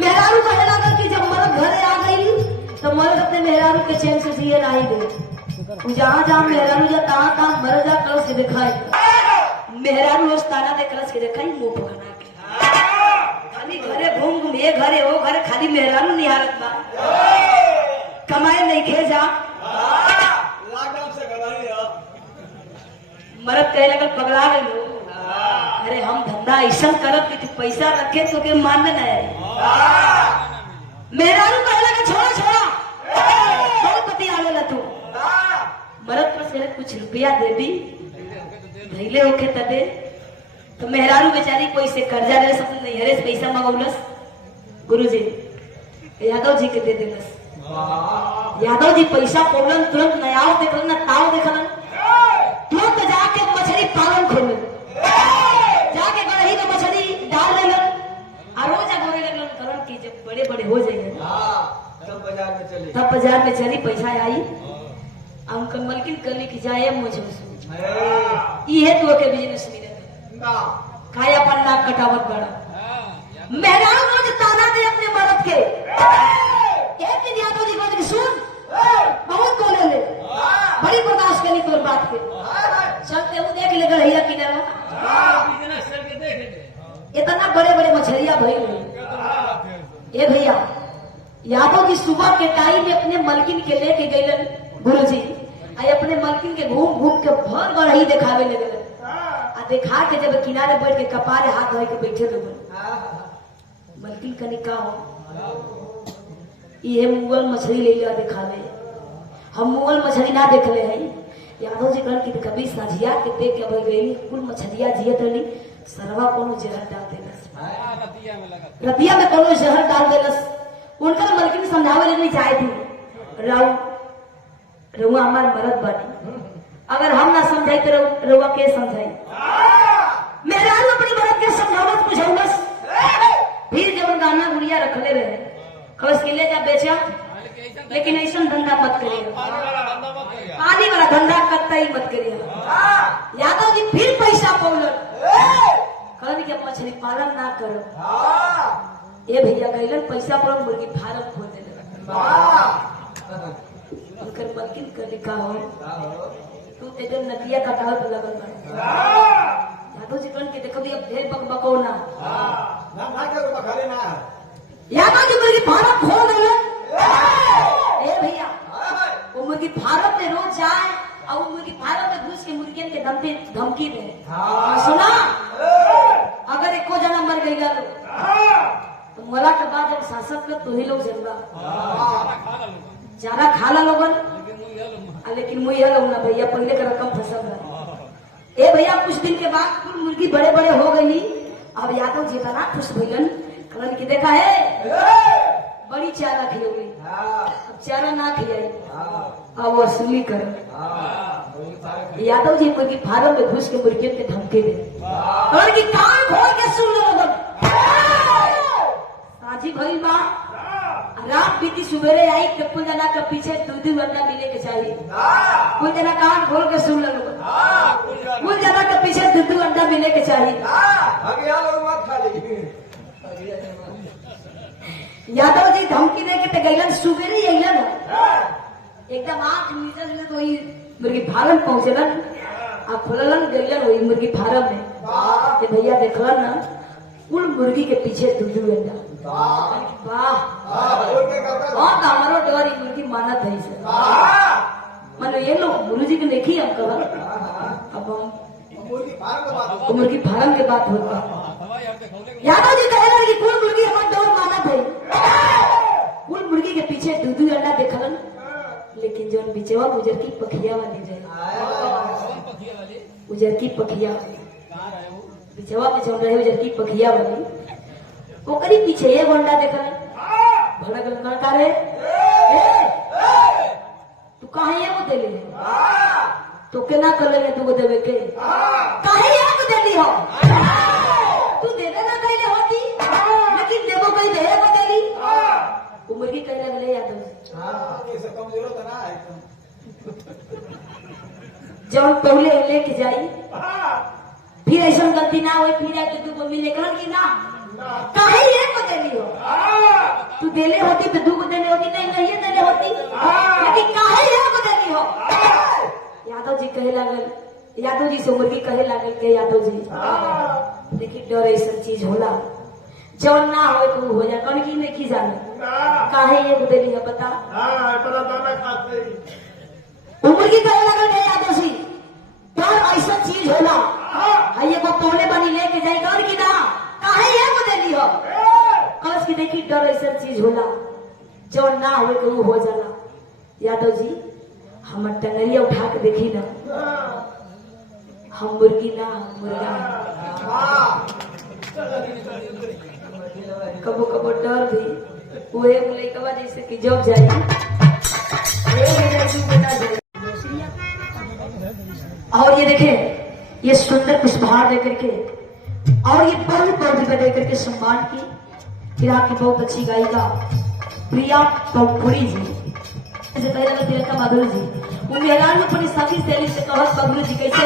मेहरारू कहे लगा कि जब मर्द घरे आ गई तो मर्द अपने मेहरारू के चैन से जिए नहीं दे। जहाँ जहाँ मेहरारू जा तहाँ तहाँ मर्द जा कलश के दिखाई। मेहरारू रोज ताना दे कलश के दिखाई मुंह पकड़ा के खाली घरे घूम घूम ये घरे वो घरे खाली मेहरारू निहारत बा कमाए नहीं खे जा। मर्द कहे लगल पगला गई लो। अरे हम धंधा ऐसा करब कि तू पैसा रखे तो के मानने नहीं। मेहरारू कहे लगा छोड़ा छोड़ा बहुत पति आवे ला तू। मर्द पर से कुछ रुपया दे दी धैले होके तदे तो मेहरारू बेचारी कोई से कर्जा ले सब नहीं हरे पैसा मंगौलस। गुरुजी यादव जी के दे देलस। यादव जी पैसा पौलन तुरंत नयाव देखलन ना ताव देखलन तुरंत जाके मछली पालन खोलन जाके गढ़ी में मछली डाल लेलन और रोज अगोरे लगलन करन की जब बड़े बड़े हो जाएंगे तब बाजार में चली पैसा आई अंकल मलकिन करने की जाए मुझे ये तो के बिजनेस मिले खाया पन्ना कटावत बड़ा मेहरारू रोज ताना दे अपने मर्द के। एक दिन यादव जी को सुन बहुत बोले ले बड़ी बर्दाश्त करी तोर बात के चलते हूँ देख ले गढ़िया किनारा इतना बड़े बड़े मछलियां भई ए भैया यादव जी सुबह के टाइम में अपने मलकिन के लेके गए गुरुजी आई अपने मलकिन के घूम घूम के भर बढ़ी दिखावे लगे आ देखा के जब किनारे बैठ के कपारे हाथ धोए के बैठे लोग मलकिन का निकाह हो ये मुगल मछली ले लिया दिखावे हम मुगल मछली ना देख ले हैं। यादव जी कहन की कभी साझिया के देख के भई गई कुल मछलिया जियत रही सरवा कोनो जहर डाल देलस रतिया में कोनो जहर डाल देलस। उनका मलकिन समझावे ले नहीं चाहे थी राउ रउआ हमार मरद बानी अगर हम ना समझाई तो रउआ के समझाई। मेहरारू अपनी मरद के समझावत बुझौलस फिर जब गाना गुड़िया रखले रहे कलश के ले जा बेचा लेकिन ऐसा धंधा मत करिए पानी वाला धंधा कतई मत करिए। यादव जी फिर पैसा पौलन कहनी कि मछली पालन ना करो ये भैया गैलन पैसा पौलन मुर्गी फार्म खोल देले उनकर मलकिन कर लिखा हो तू तेरे नदिया का ताल पे लगल बा यादव जी कहन के देखो भी अब ढेर बकबको ना यादव जी मुर्गी फार्म खोल देले। ए भैया वो मुर्गी फार्म में रोज जाए और वो मुर्गी फार्म में घुस के मुर्गियन के धमकी दे सुना अगर एको जना मर गई तो मरा के बाद जब शासक कर तो ही लोग जनवा चारा खाला लोगन लेकिन मुझे लोग ना भैया पहले का रकम फसल रहा। ए भैया कुछ दिन के बाद कुल मुर्गी बड़े बड़े हो गई अब यादव जी इतना खुश भैलन कहन की देखा है बड़ी चारा खिलोगी अब चारा ना खिलाई अब वसूली कर। यादव जी मुर्गी फार्म में घुस के मुर्गियों के धमके दे और की कान खोल के सुन लो साझी भई माँ रात बीती सुबेरे आई कि कुल जना के पीछे दूध अंडा मिले के चाहिए कुल जना कान खोल के सुन लो कुल जना के पीछे दूध अंडा मिले के चाहिए। यादव जी धमकी दे के गैलन सुबेरे अलन एकदम आंख नीचे तो वही मुर्गी फार्म पहुंचलन आ खोललन गैलन वही मुर्गी फार्म में भैया देखलन ना कुल मुर्गी के पीछे दूध अंडा वाह और हमारो डर मुर्गी मानत है से मानो ये लोग गुरु जी के देखी हम कल अब हम मुर्गी फार्म के बात होता यादव जी कह रहे कि कुल मुर्गी हमारा डर मानत है कुल मुर्गी के पीछे दूध अंडा देखलन लेकिन जो बिचवा गुजर की पखिया वाली जाए उजर की पखिया बिचवा पे चल रहे उजर की पखिया वाली ओकरी पीछे ये गोंडा देखल भड़क लड़का रे तू कहाँ ये वो दे ले तो के ना कर ले तू को देवे के कहीं ये को दे ली हो तू देवे ना कहले होती लेकिन देवो कहीं दे को दे ली उम्र की कह लगले यादव हां कैसे कम जरूरत ना है जब पहले लेके जाई फिर ऐसा गलती ना हो फिर आके तू को मिले कर की ना कहीं ये को दे ली हो तू देले होती तो 2 को देले होती, नहीं नहीं ये देले होती, लेकिन काहे एगो देली हो। यादव जी कहे लागल, यादव जी से मुर्गी कहे लागल के यादव जी देखी डर ऐसा चीज होला जौन ना हो तो हो जा, कौन की नहीं की जाने काहे एगो देली है बता। मुर्गी कहे लागल के यादव जी डर ऐसा चीज होला ये को पौने बनी लेके जाए कौन की ना काहे एगो देली हो। कस की देखी डर ऐसा चीज होला जो ना हो तो हो जाला। यादव जी हम टंगरिया उठा के देखी ना, हम मुर्गी ना मुर्गा। कबो कबो डर भी वही बोले कबा जैसे कि जब जाए और ये देखे ये सुंदर पुष्पहार देकर के और ये बहुत बहुत देकर के सम्मान की फिर आपकी बहुत अच्छी गायिका प्रिया पौपुरी जी जैसे पहले लगा तिलका माधुरी जी उनके अपनी सभी शैली से कहत बबलू जी कैसे